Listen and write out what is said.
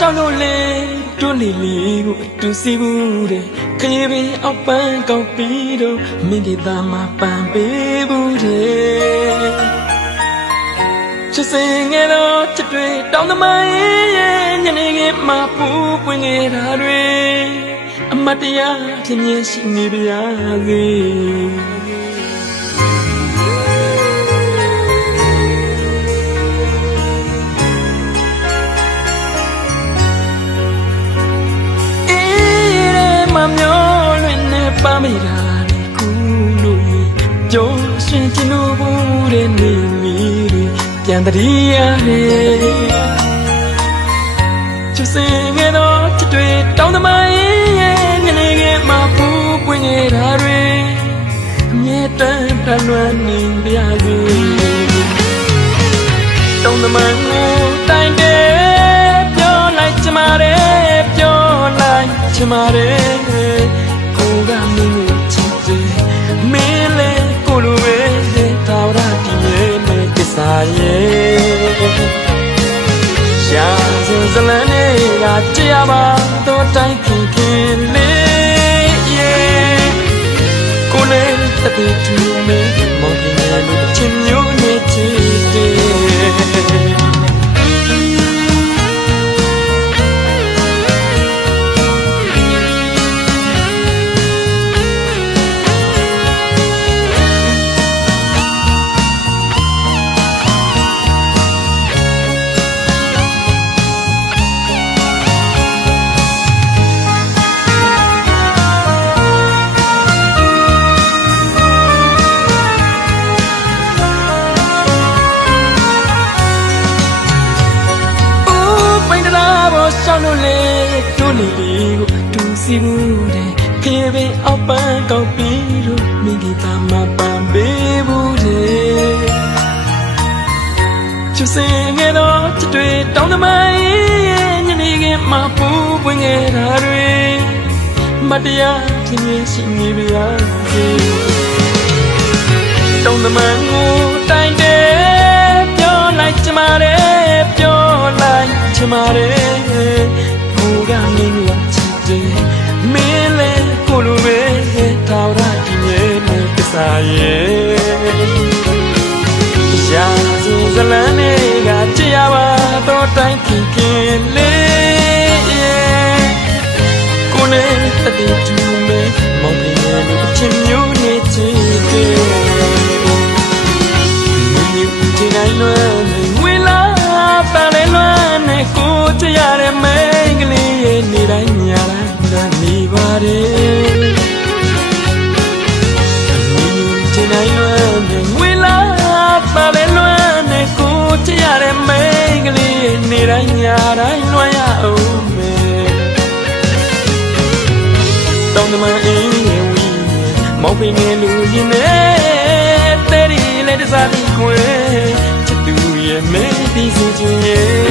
ရှောက်လို့လေတွန်းလီလီကိုတူစီဘူးတဲ့ခရီးပင်အောက်ပန်းကောက်ပြီးတော့မင်းဒီသားမှာပန်ပေးဘူးတဲ့ချစ်စင်ငယ်တော့ချစ်တွေတောင်းသမိုင်းရဲ့ညနေခင်းမှာပူပွင့်နေတာတွေအမတ်တရားပြင်းပြင်းရှိနေပါစေပါမိတာလေကူလို့ကြိုးရှင်ချင်လို့ဘူးတဲ့နေမီပြန်တည်းရတယ်ချစ်စင်ငယ်တော့ချစ်တွေတောင်းသမိုင်းရဲ့ညနေခင်းမှာပူပွင့်နေတာတွေအမြဲတမ်းတလွမ်းနေပါစေတောင်းသမိုင်းကိုတိုင်တယ်ပြောလိုက်ချင်ပါတယ်ပြောလိုက်ချင်ပါတယ်ကိုကမင်းကိုချစ်တယ်မင်းလည်းကိုလိုပဲသာဝရတည်မြဲမဲ့ကိစ္စရဲ့ရှာစင်စလန်းလေးကကြည်ရပါတော့တိုင်းခင်ခင်လေးရဲ့ကိုလည်းတပည့်သူမင်းမောင်ခင်ရဲ့လူချင်းမျိုးနဲ့ချစ်တယ်ရှောက်လို့လေတွန်းလီလီကိုတူစီဘူးတဲ့ခရီးပင်အောက်ပန်းကောက်ပြီးလို့မိဂီတာမှာပန်ပေးဘူးတဲ့ချစ်စင်ငယ်တော့ချစ်တွေတောင်းသမိုင်းညနေခင်းမှာပူပွင့်နေတာတွေမတရားပြင်းပြင်းရှိနေပါစေတောင်းသမိုင်းကိုတိုင်တယ်ပြောလိုက်ချင်ပါတယ်ပြောလိုက်ချင်ပါတယ်ကိုကမင်းကိုချစ်တယ်မင်းလည်းကိုလိုပဲသာဝရတည်မြဲမဲ့ကိစ္စရဲ့ရှာစင်စလန်းလေးကကြည်ရပါတော့တိုင်းခင်ခင်လေးရဲ့ကိုလည်းတတိတူမဲ့မောင်ပြင်းရဲ့လူချင်းမျိုးနဲ့ချစ်တယ်မင်းอยู่ที่ไหนလွမ်းငွေလားပါလေလွမ်းနဲ့ကိုချစ်ရတဲ့မိန်းကလေးရဲ့နေတိုင်းညတိုင်းနေပါတယ်မင်းอยู่ที่ไหนလွမ်းငွေလားပါလေလွမ်းနဲ့ကိုချစ်ရတဲ့မိန်းကလေးရဲ့နေတိုင်းညတိုင်းလွမ်းရအောင်မယ်တောင်းတမန်အင်းရဲ့ဝီမောင်ပင်ငယ်လူရင်နဲ့တဲ့ရီလက်တစားပြီးခွေချစ်သူရဲ့မင်းဒီစီချင်ရဲ့